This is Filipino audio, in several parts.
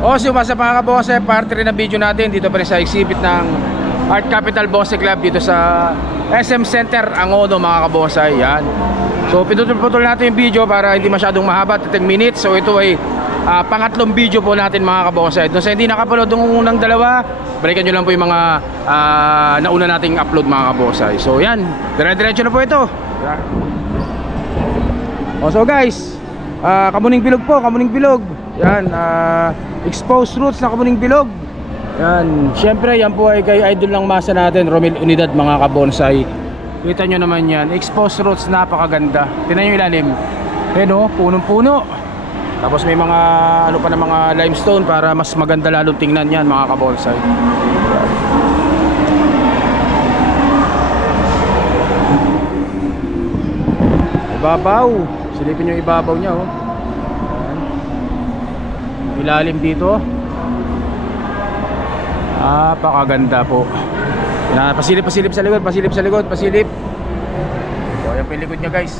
O sumasa mga kabose, part 3 ng video natin dito pa rin sa exhibit ng Art Capital Bonsai Club dito sa SM Center Angono mga kabose. Yan. So pinutol-putol natin yung video para hindi masyadong mahaba, 10 minutes. So ito ay pangatlong video po natin mga kabose. Doon sa hindi nakapanood ng unang dalawa, balikan nyo lang po yung mga nauna nating upload mga kabose. So yan, dire-diretso na po ito. So guys, kamuning bilog po, kamuning bilog. Yan, exposed roots na kamuning bilog. Yan, syempre yan po ay kay idol ng masa natin, Romel Unidad mga kabonsai. Kita nyo naman yan, exposed roots, napakaganda. Tingnan nyo ilalim, o, punong-puno. Tapos may mga ano pa na mga limestone para mas maganda lalong tingnan yan mga kabonsai. Ibabaw, silipin nyo ibabaw nya oh. Ilalim dito, napakaganda po. Pasilip sa likod, pasilip sa likod, pasilip. So yan po yung likod nya guys.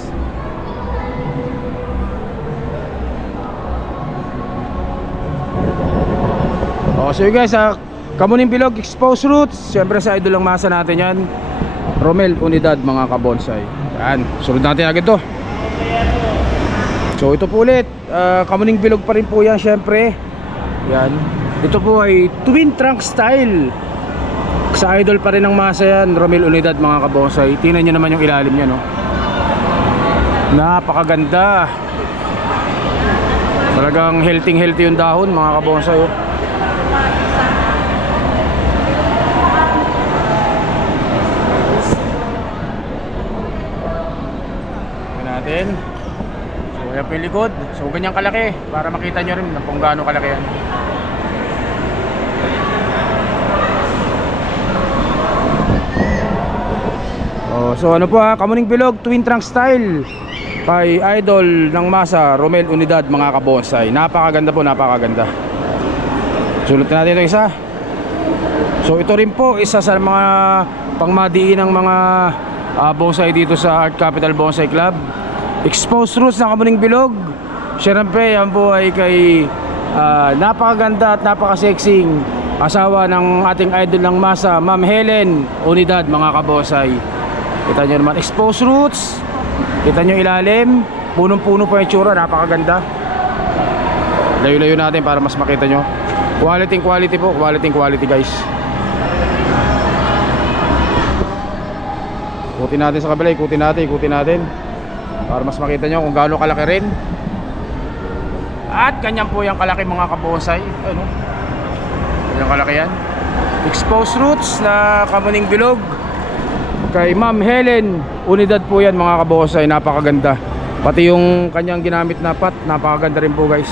So yun guys, kamuning bilog, exposed roots. Siyempre sa idol lang masa natin yan, Romel Unidad mga kabonsai. Yan, sunod natin agad to. So ito po ulit, kamuning bilog pa rin po yan syempre. Yan, ito po ay twin trunk style. Sa idol pa rin ng masa yan, Romel Unidad mga kabonsai. Tingnan nyo naman yung ilalim nya no. Napakaganda. Talagang healthy yung dahon mga kabonsai oh. Natin. So yan po yung likod. So ganyan kalaki para makita nyo rin kung gaano kalaki yan. So ano po kamuning bilog, twin trunk style kay idol ng masa, Romel Unidad mga kabonsai. Napakaganda po, napakaganda. Sulit natin ito isa. So ito rin po isa sa mga pangmadiin ng mga bonsai dito sa Art Capital Bonsai Club. Exposed roots na kamuning bilog. Syempre yan po ay kay napakaganda at napakasexing asawa ng ating idol ng masa, Ma'am Helen Unidad mga kabonsai. Kita nyo naman exposed roots, kita nyo ilalim, punong-puno po yung tsura, napakaganda. Layo-layo natin para mas makita nyo. Quality po, quality guys. Ikutin natin sa kabila, ikutin natin para mas makita nyo kung gaano kalaki rin. At ganyan po yung kalaki mga kabonsai. Ano? Ganyan kalaki yan. Exposed roots na kamuning bilog kay Ma'am Helen Unidad po yan mga kabonsai. Napakaganda. Pati yung kanyang ginamit na pot, napakaganda rin po guys.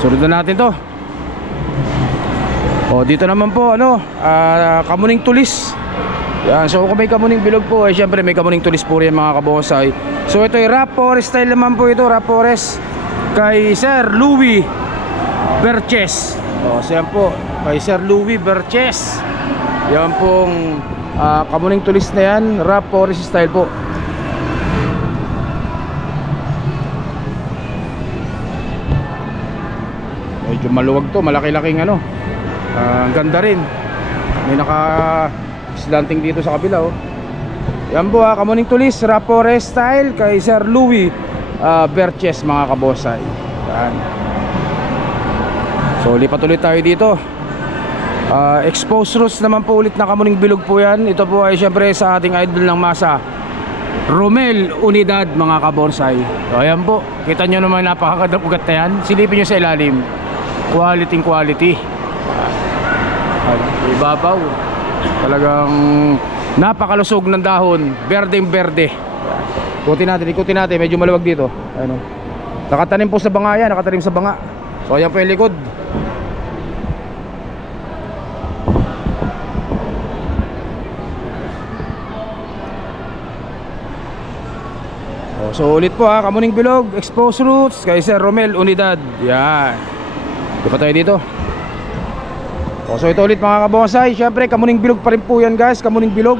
Sunod na natin to. Dito naman po ano, kamuning tulis. Yan, so kung may kamuning bilog po, syempre may kamuning tulis po rin mga kabonsai. So ito ay rap forest style naman po ito, rap forest kay Sir Louis Berches. So yan po, kay Sir Louis Berches. Yan pong kamuning tulis na yan, rap forest style po. Medyo maluwag to, malaki-laking ano. Ang ganda rin. May naka-slanting dito sa kabila oh. Yan po kamuning tulis, rap forest style kay Sir Louis Berches mga kabonsai. Yan. So lipat ulit tayo dito. Exposed roots naman po ulit na kamuning bilog po yan. Ito po ay syempre sa ating idol ng masa, Romel Unidad mga kabonsai. So ayan po, kita nyo naman napakagandang ugat na yan. Silipin nyo sa ilalim, quality. Ibabaw, talagang napakalusog ng dahon, berdeng-berde. Ikutin natin, medyo maluwag dito. Ano? Nakatanim po sa banga yan, nakatanim sa banga. So ayan po yung likod. So ulit po kamuning bilog, exposed roots kay Sir Romel Unidad. Yan. Di pa tayo dito. So ito ulit mga kabonsai, syempre kamuning bilog pa rin po yan guys, kamuning bilog.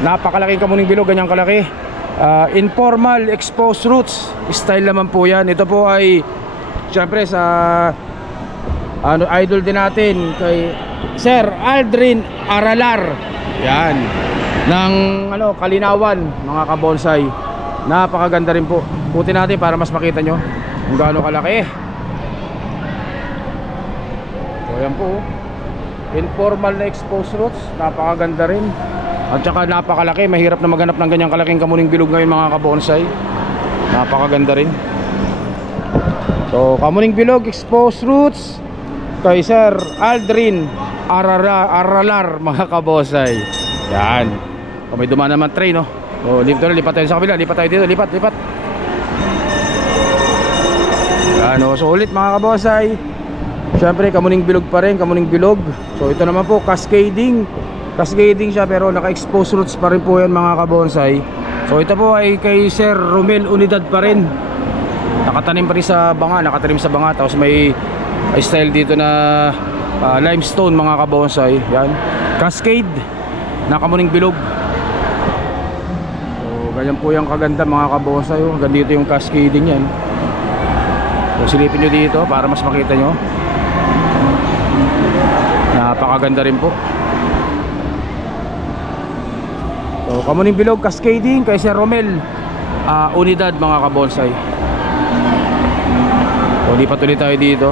Napakalaking kamuning bilog, ganyang kalaki. Informal exposed roots style naman po yan. Ito po ay syempre sa idol din natin kay Sir Aldrin Aralar. Yan. Ng Kalinawan, mga kabonsay. Napakaganda rin po. Putin natin para mas makita nyo kung gaano kalaki. So yan po. Informal na exposed roots. Napakaganda rin. At saka napakalaki. Mahirap na maghanap ng ganyang kalaking kamuning bilog ngayon, mga kabonsay. Napakaganda rin. So kamuning bilog exposed roots kay Sir Aldrin Aralar, mga kabonsay. Yan. Kung may dumaan naman train, no? O, lipat tayo sa kabila. Lipat tayo dito. Lipat. Yan, o. So, ulit, mga kabonsay. Siyempre, kamuning bilog pa rin. Kamuning bilog. So, ito naman po, cascading. Cascading siya, pero naka-expose roots pa rin po yan, mga kabonsay. So, ito po ay kay Sir Romel Unidad pa rin. Nakatanim pa rin sa banga. Tapos may style dito na limestone, mga kabonsay. Yan. Cascade na kamuning bilog. So ganyan po yung kaganda, mga kabonsay. Hanggang dito yung cascading yan. So silipin nyo dito para mas makita nyo. Napakaganda rin po. So kamuning bilog cascading kay Sir Romel Unidad, mga kabonsay. So lipat ulit tayo dito.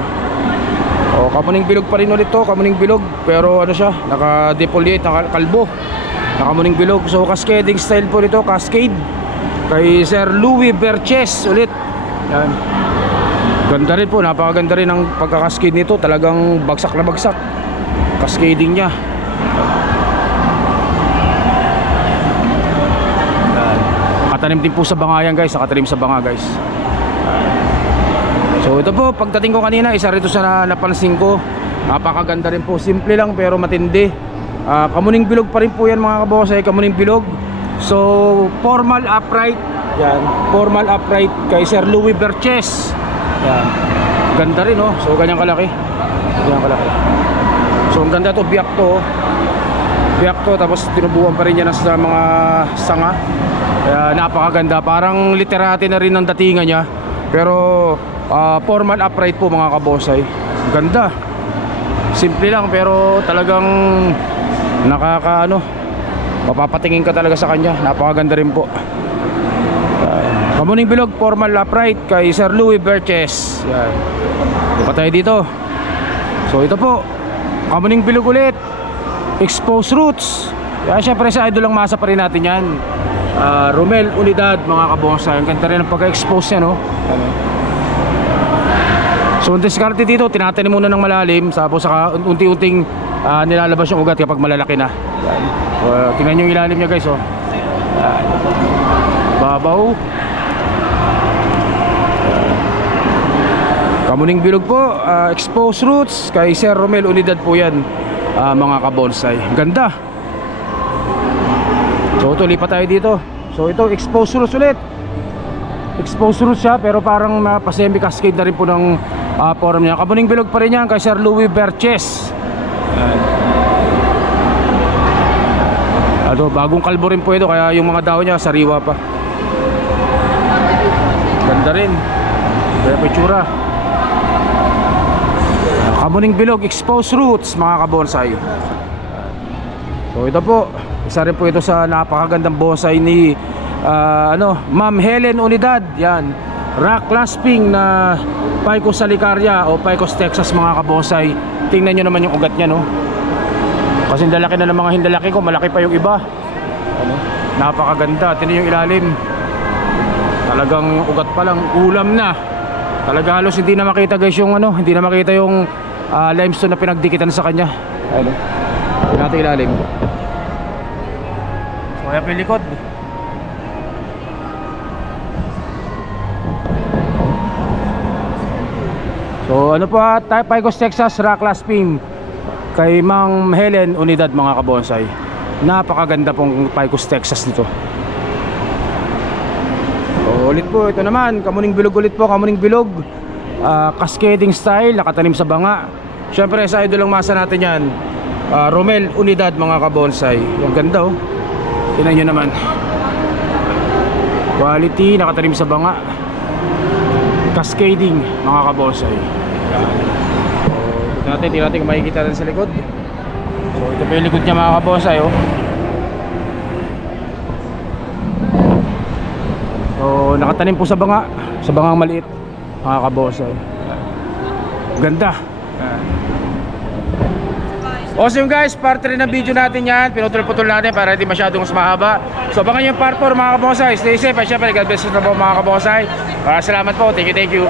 O, kamuning bilog pa rin ulit to, kamuning bilog. Pero ano siya, naka-defoliate, naka-kalbo. Nakamuning bilog. So cascading style po nito, cascade. Kay Sir Louis Berches ulit. Yan. Ganda rin po, napakaganda rin ang pagka-cascade nito. Talagang bagsak na bagsak. Cascading niya. Yan. Nakatanim din po sa bangayan, guys. Nakatanim sa banga, guys. So ito po, pagdating ko kanina, isa rito sa napansin ko. Napakaganda rin po, simple lang pero matindi. Kamuning bilog pa rin po yan, mga kabonsay, kamuning bilog. So formal upright. Yan, formal upright kay Sir Louis Berches. Yan. Ganda rin, oh. So ganyang kalaki. So ang ganda to, biyak to. Tapos tinubuan pa rin yan sa mga sanga. Napakaganda, parang literati na rin ang datingan niya. Pero formal upright po, mga kabonsay. Ganda. Simple lang pero talagang mapapatingin ka talaga sa kanya. Napakaganda rin po. Kamuning bilog formal upright kay Sir Louis Berches. Yan. Lipat tayo dito. So ito po, kamuning bilog ulit, exposed roots. Yan, syempre sa idol lang masa pa rin natin yan. Romel Unidad, mga kabonsay. Ang ganda rin ang pagka-expose niya, no? So ang diskarte dito, tinatanim muna ng malalim, tapos saka unti-unting nilalabas yung ugat kapag malalaki na. Yan. Tingnan nyo yung ilalim niya, guys, oh. Yan. Babaw. Yan. Kamuning bilog po, exposed roots kay Sir Romel Unidad po yan, mga kabonsay. Ganda. So ito, lipat tayo dito. So ito, exposed roots ulit. Exposed roots siya, pero parang pa-semi cascade na rin po ng form niya. Kamuning bilog pa rin yan kay Sir Louis Berches. Ito, bagong kalbo rin po ito, kaya yung mga dahon niya sariwa pa. Ganda rin. Kaya pitsura. Kamuning bilog, exposed roots, mga kabonsay. So ito po, isa rin po ito sa napakagandang bonsai ni Ma'am Helen Unidad. Yan, rock clasping na Picos salicaria o Picos Texas, mga kabonsay. Tingnan nyo naman yung ugat nya, no? Kasi hindalaki na ng mga hindalaki ko, malaki pa yung iba. Napakaganda. Tingnan yung ilalim. Talagang ugat pa lang, ulam na. Talaga halos hindi na makita, guys, yung hindi na makita yung limestone na pinagdikitan sa kanya. Ayun, tingnan natin ilalim. So kaya pilikod. So ano po, Picos Texas rock clasping kay Ma'am Helen Unidad, mga kabonsay. Napakaganda pong Picos Texas nito. So ulit po, ito naman, kamuning bilog ulit po, kamuning bilog. Cascading style, nakatanim sa banga. Siyempre sa idol lang masa natin yan, Romel Unidad, mga kabonsay. Yung ganda, oh. Tingnan nyo naman. Quality, nakatanim sa banga. cascading mga kabonsay. Ito natin, tingnan natin kung makikita rin sa likod. So ito pa yung likod niya mga kabonsay, oh. So nakatanim po sa bangang maliit mga kabonsay. Ganda. Awesome guys, part 3 ng video natin yan. Pinutol-putol natin para hindi masyadong mas mahaba. So abangan yung part 4 mga kabonsay. Stay safe at syempre God bless you na po mga kabonsay. Salamat po, thank you.